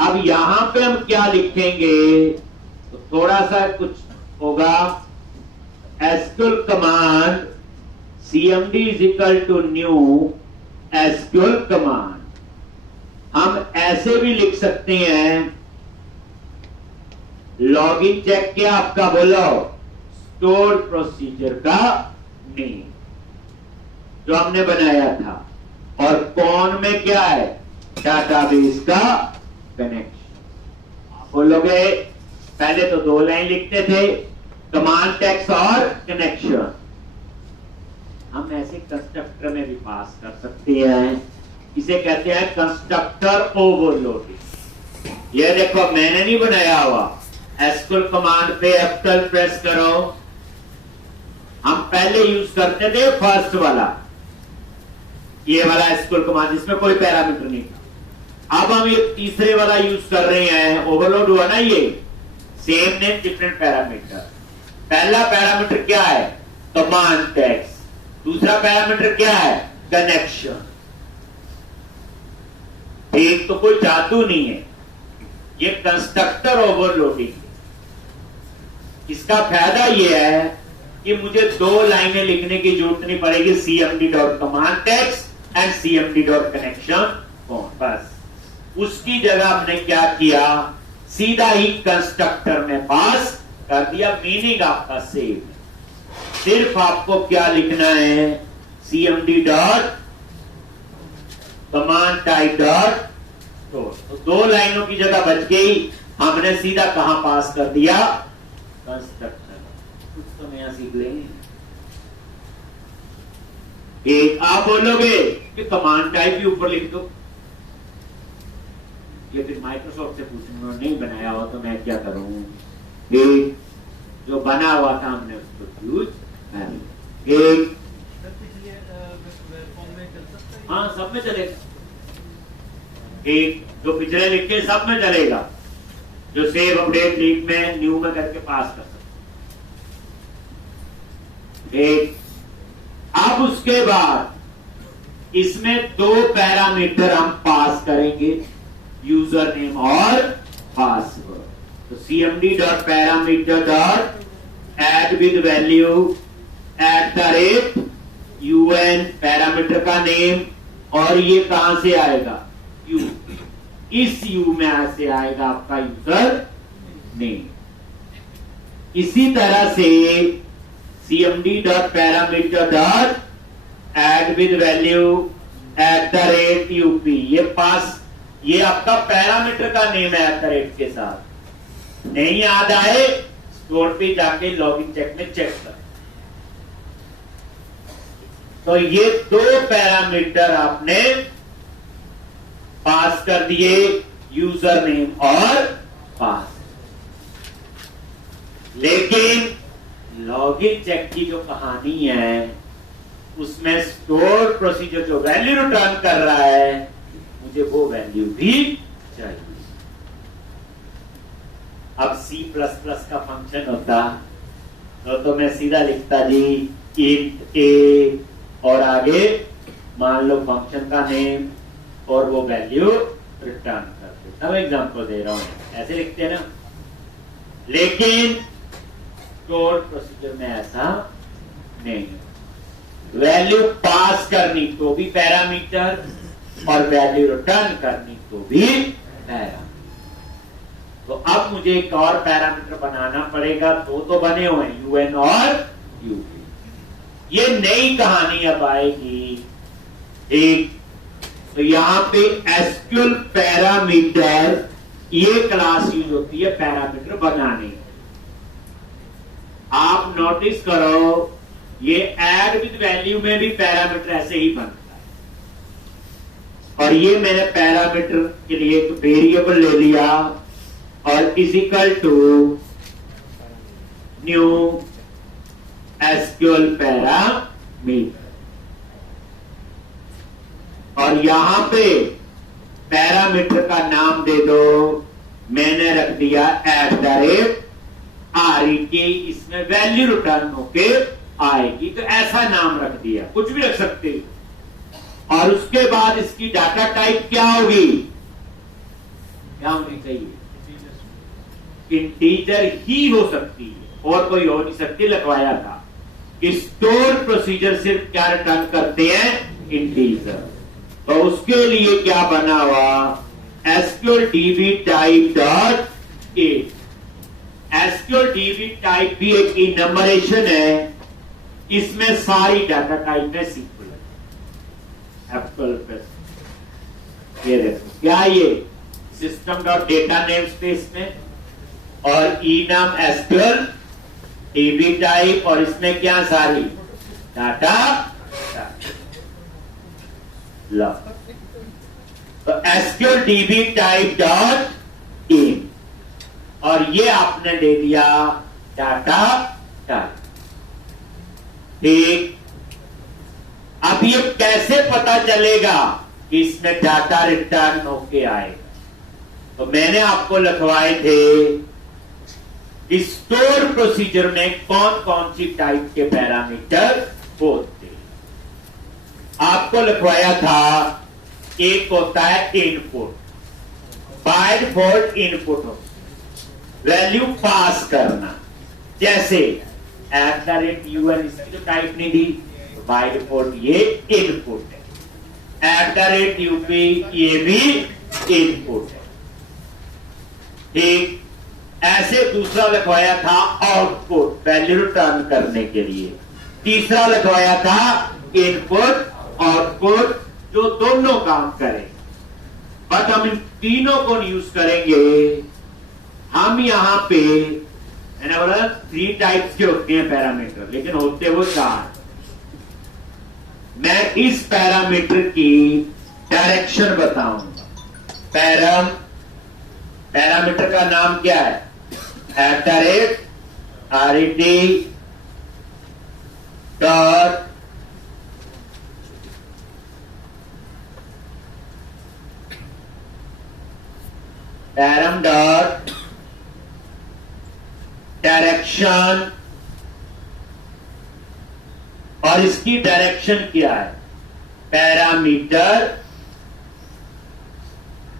अब यहां पे हम क्या लिखेंगे? तो थोड़ा सा कुछ होगा। SQL command cmd is equal to new SQL command. हम ऐसे भी लिख सकते हैं, लॉगिन चेक किया आपका, बोलो स्टोर प्रोसीजर का नेम जो हमने बनाया था, और कौन में क्या है? डाटाबेस का कनेक्शन। बोलोगे पहले तो 2 लाइन लिखते थे, कमांड टेक्स्ट और कनेक्शन। हम ऐसे कंस्ट्रक्टर में भी पास कर सकते हैं। इसे कहते हैं कंस्ट्रक्टर ओवरलोडिंग। ये देखो मैंने नहीं बनाया हुआ। एसक्यूएल कमांड पे F12 प्रेस करो। हम पहले यूज करते थे फर्स्ट वाला, ये वाला एसक्यूएल कमांड जिसमें कोई पैरामीटर नहीं था। अब हम ये तीसरे वाला यूज कर रहे हैं। ओवरलोड हुआ ना, ये सेम नेम डिफरेंट पैरामीटर। पहला पैरामीटर क्या है? Command text. दूसरा पैरामीटर क्या है? कनेक्शन। ठीक, तो कोई जादू नहीं है, ये कंस्ट्रक्टर ओवरलोडिंग। इसका फायदा ये है कि मुझे 2 लाइनें लिखने की जरूरत नहीं पड़ेगी, cmd.command-text एंड cmd.connection। बस उसकी जगह हमने क्या किया? सीधा ही कंस्ट्रक्टर में पास कर दिया। मीनिंग आपका सेम। सिर्फ आपको क्या लिखना है? cmd.command-type. तो 2 लाइनों की जगह बच गई। हमने सीधा कहां पास कर दिया? कंस्ट्रक्टर। कुछ तो नया सीख लेंगे। एक आप बोलोगे कि कमांड टाइप भी ऊपर लिख दो, ये फिर माइक्रोसॉफ्ट से पूछूंगा, नहीं बनाया हो तो मैं क्या करूं? जो बना हुआ था हमने उसको यूज कर। एक हाँ, सब में चलेगा। एक जो पिछले लिखे सब में चलेगा, जो सेव अपडेट लीक में न्यू में करके पास कर सकते। एक अब उसके बाद इसमें 2 पैरामीटर हम पास करेंगे, यूजर नेम और पासवर्ड। तो cmd.parameter.add with value @UN parameter का नेम, और ये कहां से आएगा? यू। इस यू में से आएगा आपका यूजर नेम। इसी तरह से cmd.parameter.add with value @UP, ये पास ये आपका पैरामीटर का नेम है @ के साथ। नहीं याद आए स्टोर पे जाके लॉगिन चेक में चेक कर। तो ये 2 पैरामीटर आपने पास कर दिए, यूजर नेम और पास। लेकिन लॉगिन चेक की जो कहानी है उसमें स्टोर प्रोसीजर जो वैल्यू रिटर्न कर रहा है मुझे वो वैल्यू भी चाहिए। अब C++ का फंक्शन होता तो मैं सीधा लिखता जी int a और आगे मान लो फंक्शन का नेम और वो वैल्यू रिटर्न कर देता हूं। एग्जांपल दे रहा हूं, ऐसे लिखते हैं ना। लेकिन स्टोर प्रोसीजर में ऐसा नहीं, वैल्यू पास करनी तो भी पैरामीटर और वैल्यू रिटर्न करनी तो भी पैरामीटर। तो अब मुझे एक और पैरामीटर बनाना पड़ेगा। तो बने हुए हैं UN और UP। ये नई कहानी अब आएगी। ठीक, तो यहां पे SQL पैरामीटर ये क्लास यूज होती है पैरामीटर बनाने। आप नोटिस करो ये ऐड विद वैल्यू में भी पैरामीटर ऐसे ही बनता है। और ये मैंने पैरामीटर के लिए एक वेरिएबल ले लिया और is equal to new SQL parameter, और यहां पे पैरामीटर का नाम दे दो, मैंने रख दिया @RET। इसमें वैल्यू रिटर्न होके आएगी तो ऐसा नाम रख दिया, कुछ भी रख सकते हो। और उसके बाद इसकी डाटा टाइप क्या होगी, क्या होनी चाहिए, इंटीजर ही हो सकती है और कोई हो नहीं सकती। लिखवाया था कि स्टोर प्रोसीजर सिर्फ क्या रिटर्न करते हैं, इंटीजर। तो उसके लिए क्या बना हुआ, SQL DB type dot A. SQL DB type भी एक इनमरेशन है, इसमें सारी डाटा टाइप है SQL। ये देखो क्या ये system dot data name space में, और enum SQL DB टाइप, और इसमें क्या सारी डाटा लो। तो SQL DB type dot in, और ये आपने दे दिया डाटा टाइप। ठीक, अब ये कैसे पता चलेगा कि इसमें डाटा रिटर्न होके आएगा, तो मैंने आपको लिखवाए थे स्टोर प्रोसीजर में कौन कौन सी टाइप के पैरामीटर होते। आपको लिखवाया था एक होता है इनपुट, बाय डिफॉल्ट इनपुट हो, वैल्यू पास करना, जैसे @UN इसकी तो टाइप नहीं दी, बाय डिफॉल्ट ये इनपुट है। @UP ये भी इनपुट है। ठीक, ऐसे दूसरा लिखवाया था आउटपुट, वैल्यू रिटर्न करने के लिए। तीसरा लिखवाया था इनपुट आउटपुट, जो दोनों काम करें। बट हम इन तीनों को यूज करेंगे। हम यहां पे मैंने बोला 3 टाइप्स के होते हैं पैरामीटर, लेकिन होते वो 4। मैं इस पैरामीटर की डायरेक्शन बताऊंगा। पैरामीटर का नाम क्या है, @RET dot param dot direction, और इसकी डायरेक्शन क्या है, पैरामीटर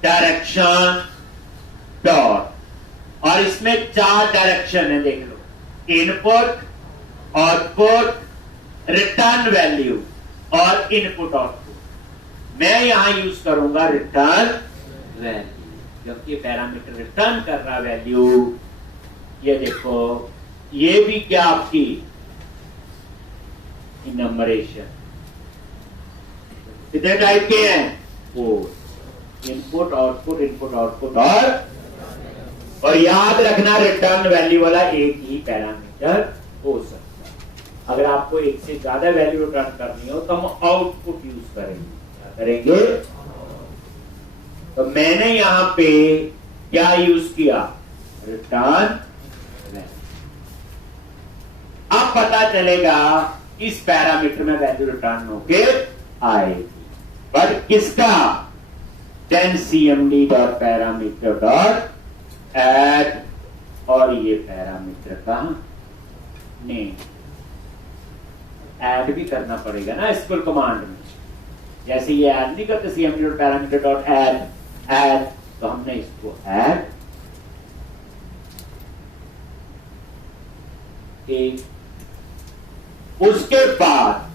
डायरेक्शन डॉट, और इसमें 4 डायरेक्शन है, देख लो, इनपुट आउटपुट रिटर्न वैल्यू और इनपुट आउटपुट। मैं यहां यूज करूंगा रिटर्न वैल्यू, जबकि पैरामीटर रिटर्न कर रहा वैल्यू। ये देखो, ये भी क्या आपकी इनमरेशन। कितने टाइप के हैं, 4। इनपुट आउटपुट और याद रखना रिटर्न वैल्यू वाला एक ही पैरामीटर हो सकता है। अगर आपको एक से ज्यादा वैल्यू रिटर्न करनी हो तो हम आउटपुट यूज करेंगे। क्या करेंगे? तो मैंने यहां पे क्या यूज किया? Return value. अब पता चलेगा इस पैरामीटर में वैल्यू रिटर्न होके आएगी, बट किसका? then cmd dot parameter dot add, और ये पैरामीटर का नेम ऐड भी करना पड़ेगा ना स्कूल कमांड में। जैसे ये ऐड नहीं करते cmd dot parameter dot add, तो हमने इसको ऐड एक। उसके बाद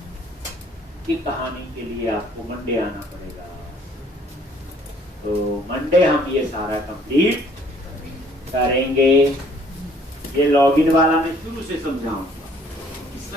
की कहानी के लिए आपको मंडे आना पड़ेगा। तो मंडे हम ये सारा कंप्लीट करेंगे। ये लॉगिन वाला मैं शुरू से समझाऊंगा।